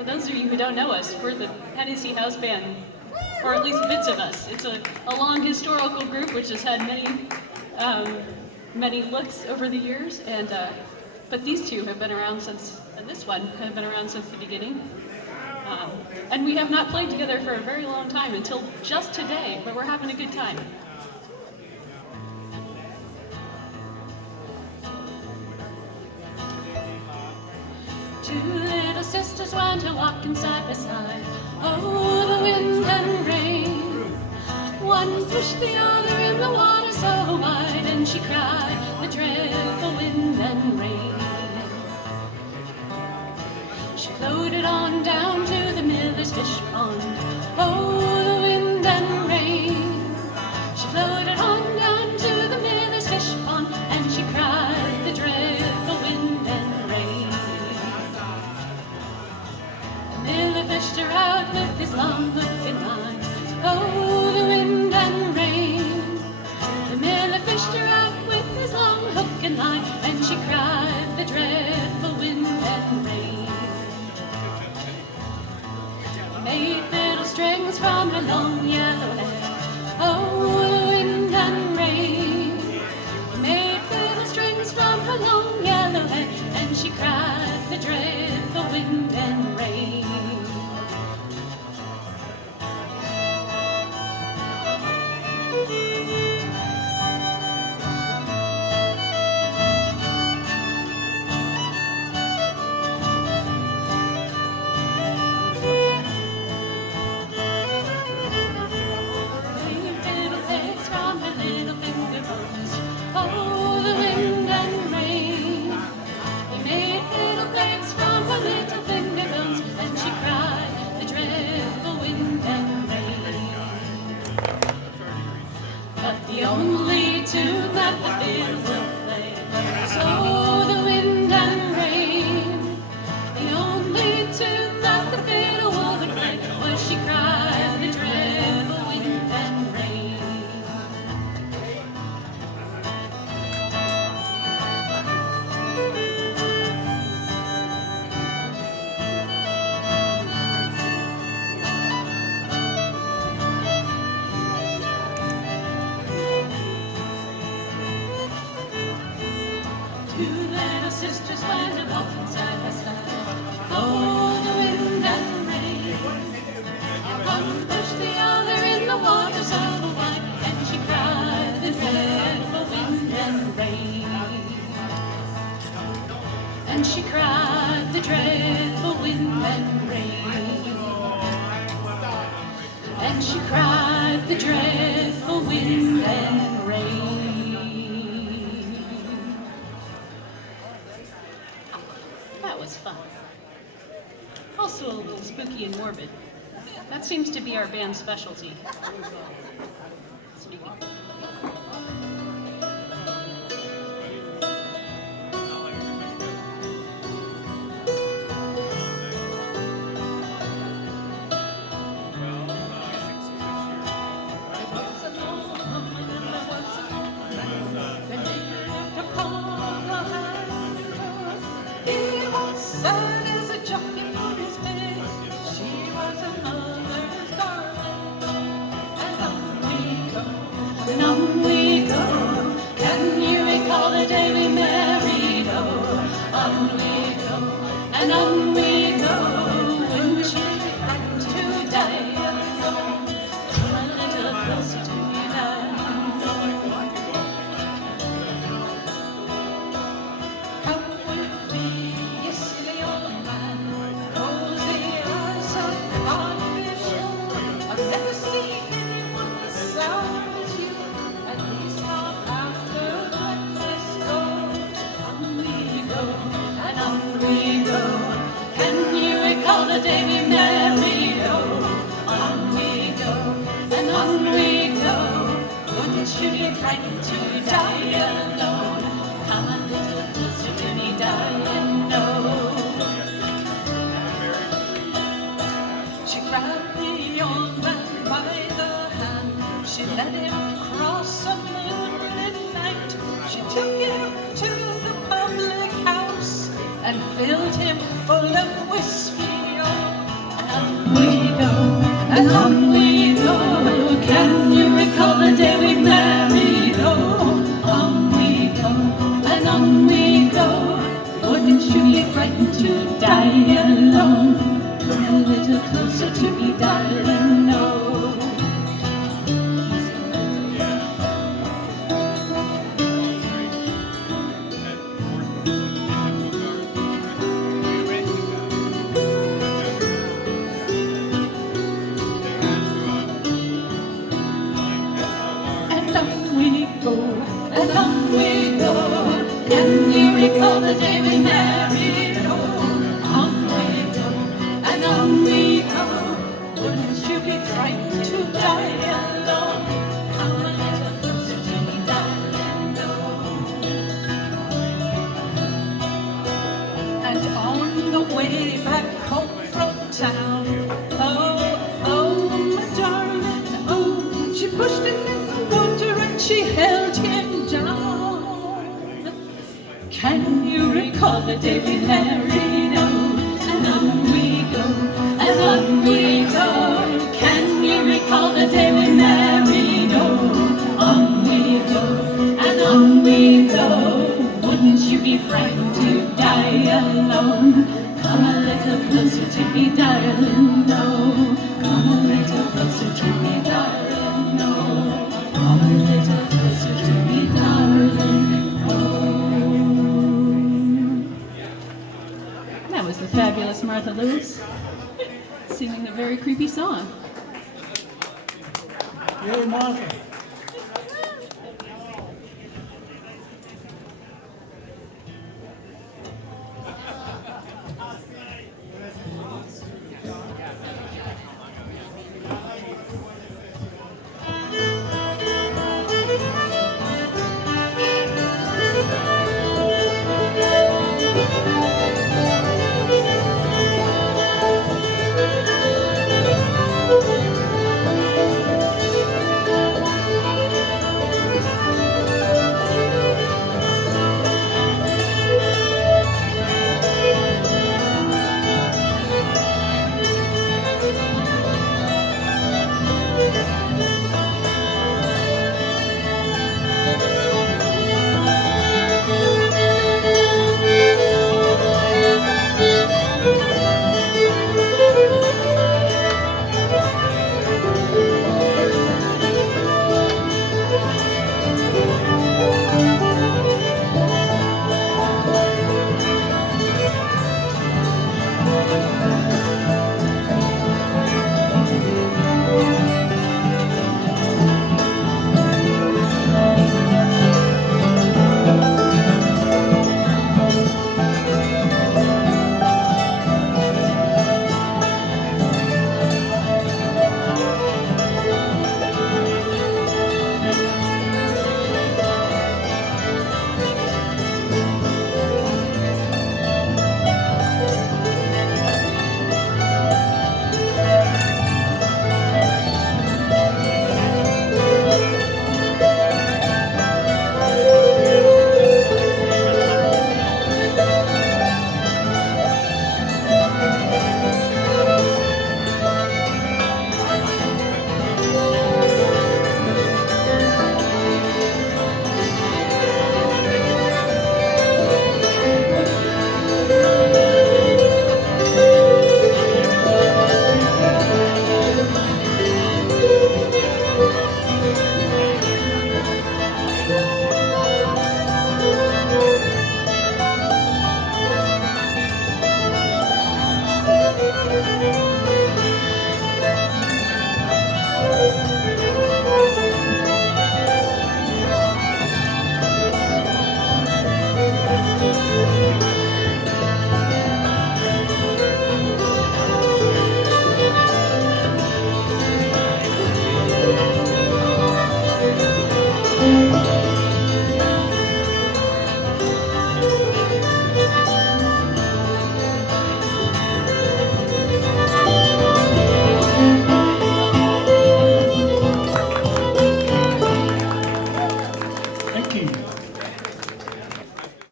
For those of you who don't know us, we're the Hennessy House Band, or at least bits of us. It's a long historical group which has had many looks over the years, but these two have been around since, and this one have been around since the beginning. And we have not played together for a very long time, until just today, but we're having a good time. Two little sisters went a-walking side by side. Oh, the wind and rain. One pushed the other in the water so wide, and she cried, the dreadful wind and rain. She floated on down to the miller's fish pond. Oh, the wind and rain. She floated on down to the miller's fish pond, and she cried, the dreadful wind and rain. The miller fished her out with his long hook and line. Oh, the wind and rain. The miller fished her out with his long hook and line, and she cried, the dreadful wind and rain. He made fiddle strings from her long yellow hair. Oh, the wind and rain. He made fiddle strings from her long yellow hair, and she cried, the dreadful wind and rain. Oh, the wind and rain. He made fiddle things from her little finger bones, and she cried, the dreadful wind and rain. But the only tune that the fiddle will play is oh, the wind and rain. The only tune that the fiddle would play was she cried, the dreadful wind and rain. Two little sisters went a-walking side by side. Oh, the wind and rain. One pushed the other in the water so wide, and she cried, the dreadful wind and rain. And she cried, the dreadful wind and rain. And she cried, the dreadful wind and rain. That was fun. Also a little spooky and morbid. That seems to be our band's specialty. Speaking. He was sad as a jockey for his pay. She was a mother's darling. And on we go, and on we go. Can you recall the day we married? Oh, on we go, and on we go. When she had to die alone, a little closer to me now. Come with me, you silly old man. Close the eyes of the artificial. I've never seen anyone as sour as you. At least not after breakfast. Oh, on we go, and on we go. Can you recall the day we married? Oh, on we go, and on we go. Wouldn't you be frightened to die alone? Come a little closer to me, darling, no. She grabbed the old man by the hand. She led him across a moonlit night. She took him to the public house and filled him full of whiskey all we go, and on we go. Can you recall the day we married? Oh, on we go, and on we go. Wouldn't you be frightened to die alone? Come a little closer to me, darling, no. And on we go. Can you recall the day we married? Oh, on we go, and on we go. Wouldn't you be frightened to die alone? Come a little closer to me, darling, no. And on the way back home from town, oh, my darling, oh, she pushed him in the water and she held him down. Can you recall the day we married? Oh, and on we go, and on we go. Can you recall the day we married? Oh, on we go, and on we go. Wouldn't you be frightened to die alone? Come a little closer to me, darling, no. Come a little closer to me, darling, no. Come a little closer to me, darling, no. That was the fabulous Martha Lewis singing a very creepy song. Yay, Martha.